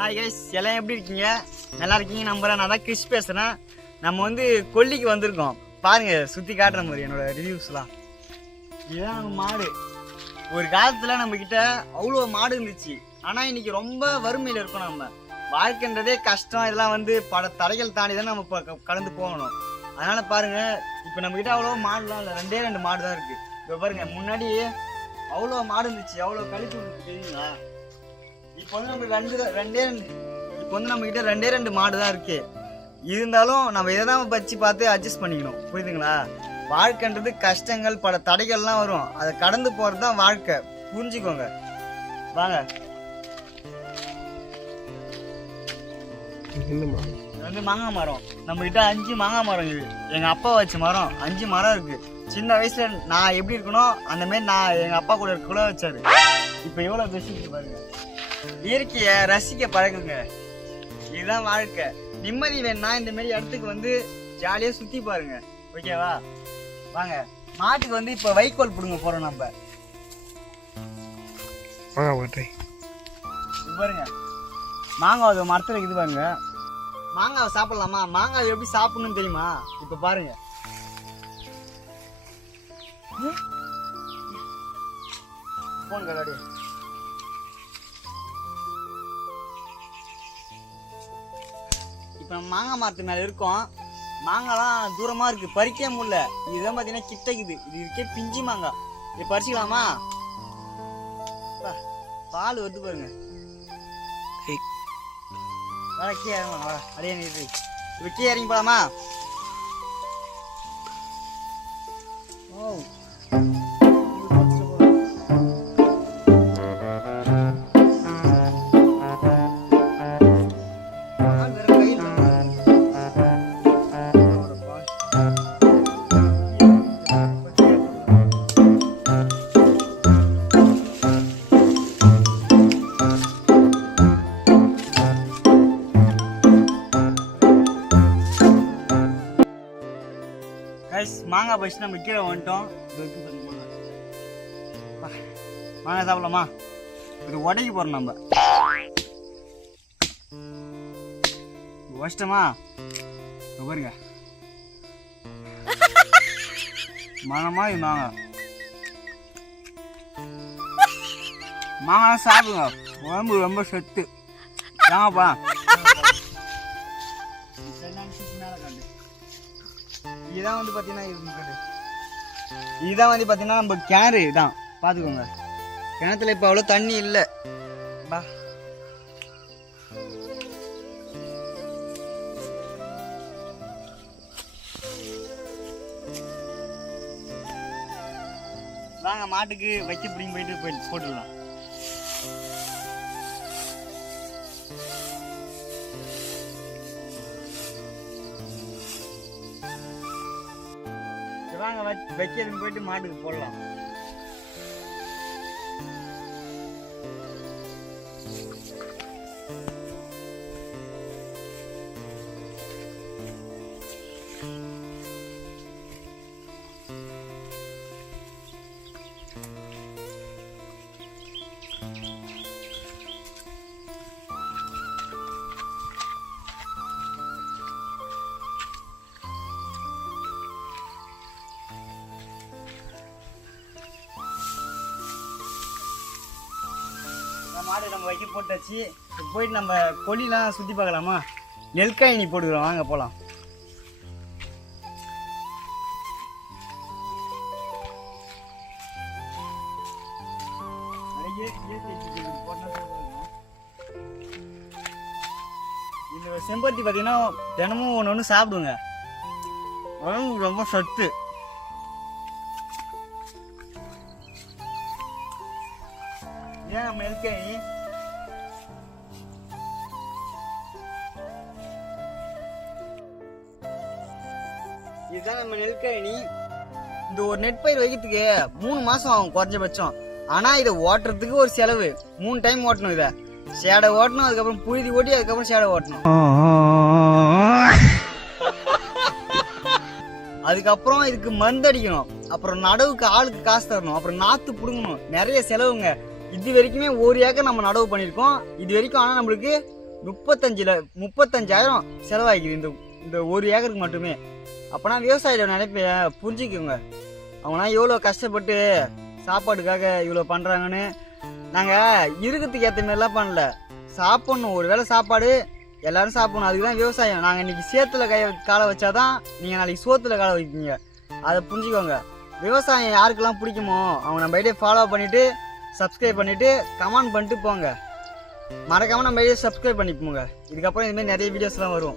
Hi guys, எல்லாம் எப்படி இருக்கீங்க? நல்லா இருக்கீங்க நம்புறேன். நான் தான் கிறிஸ் பேசுகிறேன். நம்ம வந்து கொல்லிக்கு வந்திருக்கோம். பாருங்க, சுற்றி காட்டுற மாதிரி என்னோட ரிவ்யூஸ்லாம். இதுதான் நம்ம மாடு. ஒரு காலத்தில் நம்மக்கிட்ட அவ்வளோ மாடு இருந்துச்சு. ஆனால் இன்னைக்கு ரொம்ப வறுமையில் இருக்கோம். நம்ம வாழ்க்கைன்றதே கஷ்டம். இதெல்லாம் வந்து பல தடைகள் தாண்டி தான் நம்ம இப்போ கடந்து போகணும். அதனால் பாருங்கள், இப்போ நம்மக்கிட்ட அவ்வளோ மாடுலாம் இல்லை, ரெண்டு மாடு தான் இருக்குது. இப்போ பாருங்கள், முன்னாடி அவ்வளோ மாடு இருந்துச்சு, அவ்வளோ கழிச்சு இருந்துச்சு, தெரியுங்களா? இப்போ வந்து நம்மக்கிட்ட ரெண்டே மாடு தான் இருக்கு. இருந்தாலும் நம்ம இதை தான் வச்சு பார்த்து அட்ஜஸ்ட் பண்ணிக்கணும், புரியுதுங்களா? வாழ்க்கைன்றது கஷ்டங்கள், பல தடைகள்லாம் வரும். அதை கடந்து போகிறது தான் வாழ்க்கை, புரிஞ்சுக்கோங்க. வாங்க, இது வந்து மாங்காய் மரம். நம்மகிட்ட 5 மாங்காய் மரம் இருக்கு. எங்கள் அப்பா வச்ச மரம் 5 மரம் இருக்கு. சின்ன வயசுல நான் எப்படி இருக்கணும் அந்த மாதிரி நான் எங்கள் அப்பா கூட இருக்க கூட வச்சாரு. இப்போ எவ்வளோ பெருசு பாருங்க. இயற்கையை ரசிக்க பழகுங்க, இதுதான் வாழ்க்கை. நிம்மதி வேணா இந்த மாதிரி இடத்துக்கு வந்து ஜாலியாக சுற்றி பாருங்க, ஓகேவா? வாங்க, மாட்டுக்கு வந்து இப்போ வைக்கோல் பிடுங்க போகிறோம் நம்ம. பாருங்க, மாங்காய் மரத்தில் இருக்குது பாருங்க. மாங்காவை சாப்பிடலாமா? மாங்காய் எப்படி சாப்பிடணும்னு தெரியுமா? இப்போ பாருங்க, போன் கலாடி. இப்போ மாங்காய் மரத்து மேலே இருக்கோம். மாங்காய்லாம் தூரமாக இருக்குது, பறிக்க முடியல. இதுதான் பார்த்தீங்கன்னா கிட்டக்குது. இது இருக்கே பிஞ்சு மாங்காய். இது பறிச்சிக்கலாமா? பால் வந்து பாருங்க. கீழே இறங்கலாம், அப்படியே நிறுத்தி. இப்போ கீழே இறங்கி போகலாமா? ஓ, மாங்காய் பறிச்சு நம்ம கீழே வந்துட்டோம். மாங்காய் சாப்பிடலாமா? இது உடைக்கு போறோம் நம்ம. கஷ்டமா பாருங்க, மனமா இது மாங்காய் சாப்பிடுங்க, உடம்பு ரொம்ப சத்து. வாங்கப்பா. இதுதான் வந்து பார்த்தீங்கன்னா நம்ம கிணறு தான், பார்த்துக்கோங்க. கிணத்துல இப்போ அவ்வளோ தண்ணி இல்லை. பா, வாங்க, மாட்டுக்கு வைக்க பிடிங்க போயிட்டு போட்டுடலாம். வாங்க, வைக்கிறதுன்னு போயிட்டு மாட்டுக்கு போடலாம். மாடு நம்ம வைக்க போட்டாச்சு. போயிட்டு நம்ம கொல்லிலாம் சுற்றி பார்க்கலாமா? நெல்காயினி போட்டுக்கிறோம், வாங்க போகலாம். இந்த செம்பருத்தி பார்த்தீங்கன்னா தினமும் ஒன்று சாப்பிடுங்க, ரொம்ப சத்து. ஏன் நம்ம நெல்காயினி இதுதான் நம்ம நெல்காயினி. இந்த ஒரு நெற்பயிர் வைக்கிறதுக்கு 3 மாசம் ஆகும் குறைஞ்சபட்சம். ஆனா இதை ஓட்டுறதுக்கு ஒரு செலவு. 3 டைம் ஓட்டணும். இதை சேடை ஓட்டணும், அதுக்கப்புறம் புழுதி ஓட்டி, அதுக்கப்புறம் சேடை ஓட்டணும். அதுக்கப்புறம் இதுக்கு மருந்து அடிக்கணும், அப்புறம் நடவுக்கு ஆளுக்கு காசு தரணும், அப்புறம் நாத்து புடுங்கணும். நிறைய செலவுங்க. இது வரைக்குமே 1 ஏக்கர் நம்ம நடவு பண்ணியிருக்கோம் இது வரைக்கும். ஆனால் நம்மளுக்கு 35,000 செலவாகிக்குது இந்த இந்த 1 ஏக்கருக்கு மட்டுமே. அப்போனா விவசாயியோட நினைப்ப புரிஞ்சுக்கோங்க. அவங்கனா எவ்வளோ கஷ்டப்பட்டு சாப்பாட்டுக்காக இவ்வளோ பண்ணுறாங்கன்னு. நாங்கள் இருக்கிறதுக்கு ஏற்ற மாரிலாம் பண்ணல, சாப்பிட்ணும். ஒரு வேளை சாப்பாடு எல்லோரும் சாப்பிட்ணும், அதுக்கு தான் விவசாயம். நாங்கள் இன்றைக்கி சேத்துல காலை வச்சாதான் நீங்கள் நாளைக்கு சோத்தில் காலை வைப்பீங்க. அதை புரிஞ்சுக்கோங்க. விவசாயம் யாருக்கெல்லாம் பிடிக்குமோ அவங்க நம்ம ஐடியா ஃபாலோ பண்ணிவிட்டு சப்ஸ்கிரைப் பண்ணிவிட்டு கமெண்ட் பண்ணிட்டு போங்க. மறக்காமல் நம்ம ஐடியா சப்ஸ்கிரைப் பண்ணி போங்க. இதுக்கப்புறம் இதுமாதிரி நிறைய வீடியோஸ்லாம் வரும்.